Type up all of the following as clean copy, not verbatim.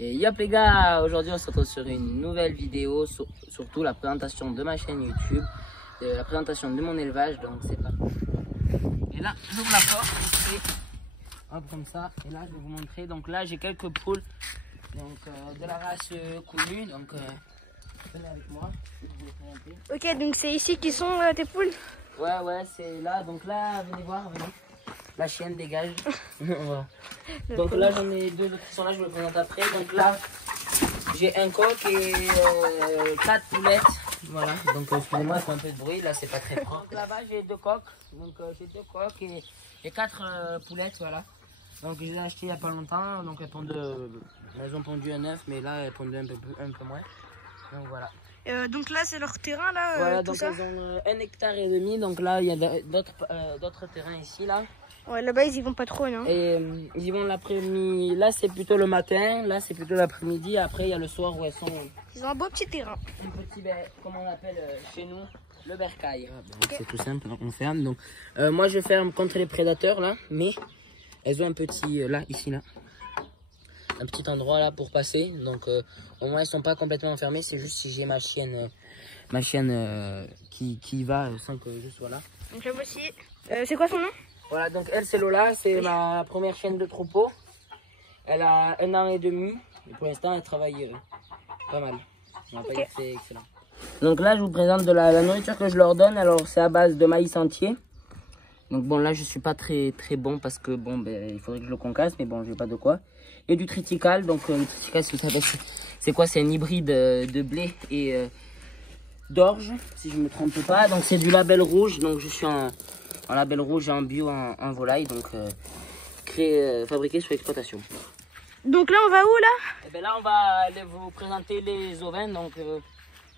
Et yop les gars, aujourd'hui on se retrouve sur une nouvelle vidéo, surtout la présentation de ma chaîne YouTube, la présentation de mon élevage, donc c'est pas. Et là, j'ouvre la porte, et hop comme ça, et là je vais vous montrer, donc là j'ai quelques poules, donc de la race connue, donc venez avec moi, je vais vous présenter. Ok, donc c'est ici qui sont tes poules? Ouais, c'est là, donc là, venez voir, venez. La chienne dégage. Voilà. Donc là j'en ai deux qui sont là, je vous les présente après. Donc là j'ai un coq et 4 poulettes. Voilà, donc excusez-moi, c'est un peu de bruit, là c'est pas très propre. Donc là-bas j'ai deux coqs, donc j'ai deux coqs et 4 poulettes, voilà. Donc je les ai achetées il n'y a pas longtemps, donc elles ont pondu un œuf, mais là elles pondent un peu moins. Donc voilà. Donc là c'est leur terrain là. Voilà, tout donc ça. elles ont 1,5 hectare, donc là il y a d'autres terrains ici là. Ouais, là-bas ils y vont pas trop, non? Et ils y vont l'après-midi. Là c'est plutôt le matin, là c'est plutôt l'après-midi. Après il y a le soir où elles sont. Ils ont un beau petit terrain. Un petit, comme on appelle chez nous, le bercail. Okay. C'est tout simple, on ferme. Donc moi je ferme contre les prédateurs là, mais elles ont un petit là, ici là, un petit endroit là pour passer. Donc au moins elles sont pas complètement enfermées. C'est juste si j'ai ma chienne qui va sans que je sois là. Donc là voici. C'est quoi son nom? Voilà, donc elle c'est Lola, c'est ma première chienne de troupeau. Elle a 1 an et demi. Et pour l'instant elle travaille pas mal. On va pas dire que c'est excellent. Donc là je vous présente de la nourriture que je leur donne. Alors c'est à base de maïs entier. Donc bon là je suis pas très bon parce que bon il faudrait que je le concasse, mais bon j'ai pas de quoi. Et du triticale, donc le triticale si vous savez c'est quoi, c'est un hybride de blé et d'orge si je me trompe pas. Donc c'est du label rouge, donc je suis en label rouge et en bio en volaille, donc fabriqué sur exploitation. Donc là on va où là? Et bien là on va aller vous présenter les ovins. Donc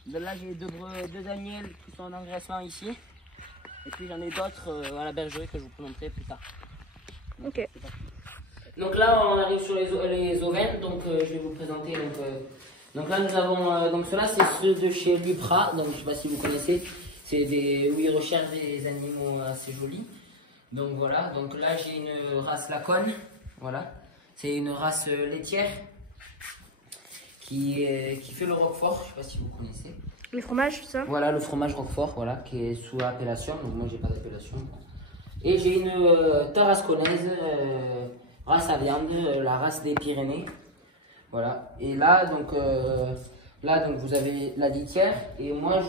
là j'ai deux agnelles qui sont en engraissement ici. Et puis j'en ai d'autres à la bergerie que je vous présenterai plus tard. Ok. Donc là on arrive sur les ovins, donc je vais vous présenter. Donc là nous avons, donc ceux-là c'est ceux de chez Lupra, donc je ne sais pas si vous connaissez. C'est où ils recherchent des animaux assez jolis. Donc voilà, donc là j'ai une race Laconne, voilà. C'est une race laitière qui fait le Roquefort, je sais pas si vous connaissez. Le fromage, ça? Voilà, le fromage Roquefort, voilà, qui est sous appellation, donc moi j'ai pas d'appellation. Et j'ai une tarasconnaise, race à viande, la race des Pyrénées. Voilà, et là donc... Là, donc vous avez la litière et moi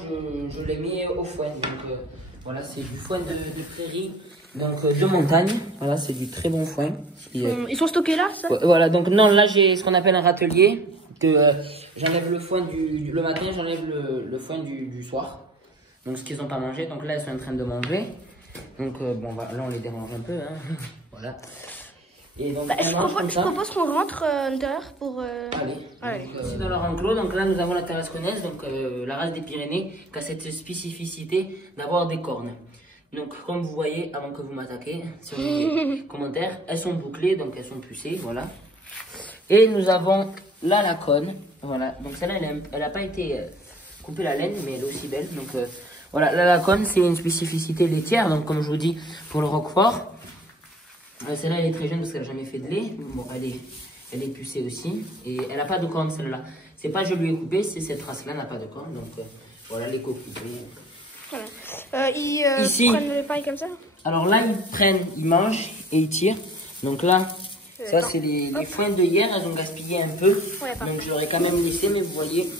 je l'ai mis au foin. Donc voilà, c'est du foin de prairie, donc de montagne. Voilà, c'est du très bon foin. Ils sont stockés là, ça? Voilà, donc non, là j'ai ce qu'on appelle un râtelier. Que j'enlève le foin le matin, j'enlève le foin du soir. Donc ce qu'ils n'ont pas mangé. Donc là, elles sont en train de manger. Donc bon, là on les dérange un peu. Hein. Voilà. Et donc, je propose qu'on rentre à l'intérieur pour... Allez. Ici dans leur enclos, donc là nous avons la tarasconnaise, donc la race des Pyrénées, qui a cette spécificité d'avoir des cornes. Donc comme vous voyez, avant que vous m'attaquiez sur les commentaires, elles sont bouclées, donc elles sont pucées, voilà. Et nous avons la Laconne, voilà. Donc celle-là, elle n'a pas été coupée la laine, mais elle est aussi belle. Donc voilà, la Laconne, c'est une spécificité laitière, donc comme je vous dis, pour le Roquefort. Celle-là elle est très jeune parce qu'elle n'a jamais fait de lait. Bon, elle est pucée aussi. Et elle n'a pas de cornes celle-là. C'est pas je lui ai coupé, c'est cette race-là n'a pas de cornes. Donc voilà les coquilles. Voilà. Ils prennent le pain comme ça? Alors là ils mangent et ils tirent. Donc là, ça c'est les foins de hier, elles ont gaspillé un peu. Ouais, donc j'aurais quand même laissé, mais vous voyez,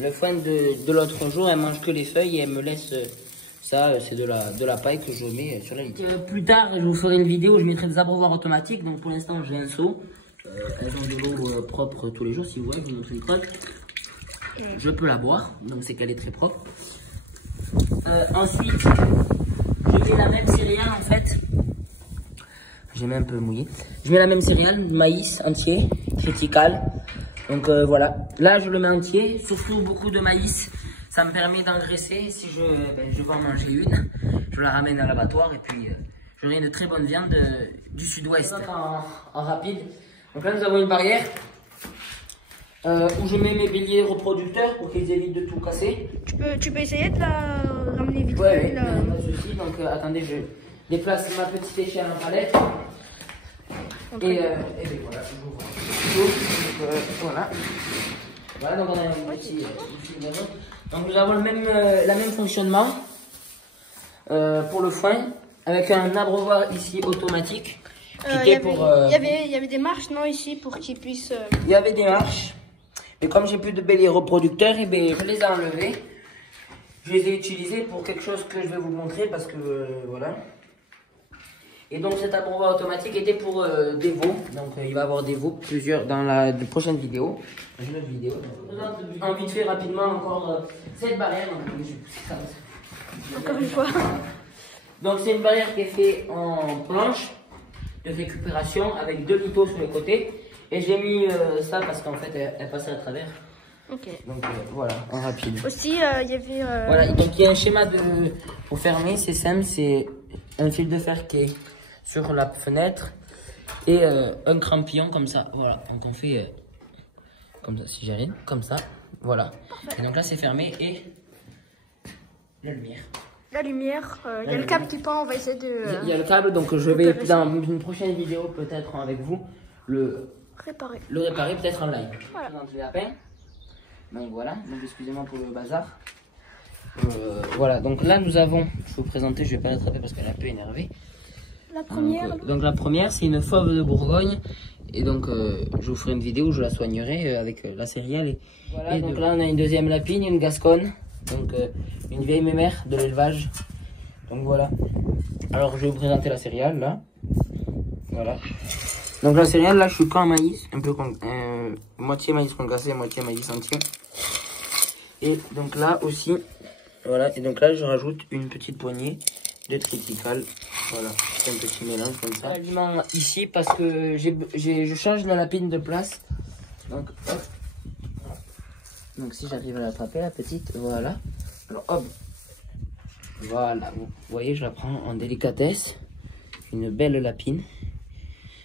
le foin de l'autre jour, elle mange que les feuilles et elle me laisse... Ça, c'est de la paille que je mets sur la litière. Plus tard, je vous ferai une vidéo où je mettrai des abreuvoirs automatiques. Donc pour l'instant, j'ai un seau. Elles ont de l'eau propre tous les jours. Si vous voyez, je vous montre une crotte. Je peux la boire, donc c'est qu'elle est très propre. Ensuite, je mets la même céréale en fait. J'ai mis un peu mouillé. Je mets la même céréale, maïs entier, triticale. Donc voilà. Là, je le mets entier, surtout beaucoup de maïs. Ça me permet d'engraisser. Si je veux en manger une, je la ramène à l'abattoir et puis j'aurai une très bonne viande du sud-ouest. En rapide. Donc là, nous avons une barrière où je mets mes béliers reproducteurs pour qu'ils évitent de tout casser. Tu peux essayer de la ramener vite? Ouais, pas de souci. Donc attendez, je déplace ma petite échelle en palette. Et bien voilà, j'ouvre. voilà. Voilà, donc on a un petit donc nous avons la même fonctionnement pour le foin, avec un abreuvoir ici automatique. Il y avait des marches, non, ici, pour qu'ils puissent... Il y avait des marches, mais comme j'ai plus de béliers reproducteurs, et bien, je les ai enlevés. Je les ai utilisés pour quelque chose que je vais vous montrer, parce que voilà. Et donc cet abreuvoir automatique était pour des veaux. Donc il va y avoir des veaux, plusieurs, dans la prochaine vidéo. Une autre vidéo. En vite fait, rapidement, encore cette barrière. Encore une fois. Donc c'est une barrière qui est faite en planche de récupération avec 2 lithos sur les côtés. Et j'ai mis ça parce qu'en fait elle passait à travers. Ok. Donc voilà, en rapide. Aussi, il y avait... Voilà, donc il y a un schéma pour fermer, c'est simple, c'est un fil de fer qui est sur la fenêtre et un crampillon comme ça. Voilà, donc on fait comme ça, si j'arrive, comme ça, voilà. Et donc là c'est fermé et la lumière. La lumière, il y a le câble qui pend, on va essayer de... Il y a le câble, donc je vais dans une prochaine vidéo peut-être avec vous le réparer peut-être en live. Voilà. Dans les lapins. Donc voilà, donc excusez-moi pour le bazar. Voilà, donc là nous avons, je vais vous présenter, je vais pas l'attraper parce qu'elle est un peu énervée. La première. Donc la première c'est une fauve de Bourgogne. Et donc je vous ferai une vidéo où je la soignerai avec la céréale. Voilà, donc là on a une deuxième lapine, une gasconne. Donc une vieille mémère de l'élevage. Donc voilà. Alors je vais vous présenter la céréale là. Voilà. Donc la céréale là je suis qu'en maïs. Un peu moitié maïs concassé, moitié maïs entier. Et donc là aussi. Voilà. Et donc là je rajoute une petite poignée de triticale. Voilà. C'est un petit mélange comme ça. Aliment ici parce que je change la lapine de place. Donc hop. Donc si j'arrive à l'attraper la petite, voilà. Alors hop. Voilà, vous voyez, je la prends en délicatesse. Une belle lapine.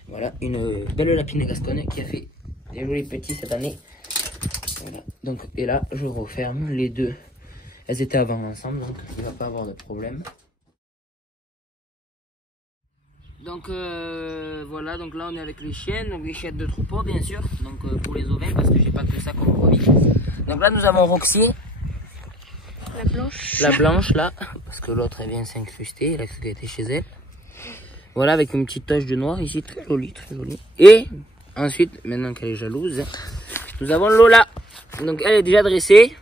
Voilà, une belle lapine gasconne qui a fait des jolis petits cette année. Voilà, donc et là je referme les deux. Elles étaient avant ensemble, donc il ne va pas avoir de problème. Donc voilà, donc là on est avec les chiennes, donc les chiennes de troupeau bien sûr, donc pour les ovins parce que j'ai pas que ça comme brebis. Donc là nous avons Roxy. La blanche. La blanche là, parce que l'autre elle vient s'incruster, elle a cru qu'elle était chez elle. Voilà, avec une petite tache de noir ici, très jolie, très jolie. Et ensuite, maintenant qu'elle est jalouse, nous avons Lola. Donc elle est déjà dressée.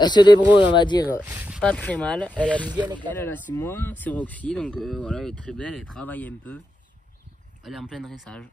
Elle se débrouille, on va dire, pas très mal. Elle aime bien les câlins. Elle a 6 mois, c'est Roxy, donc voilà, elle est très belle, elle travaille un peu. Elle est en plein dressage.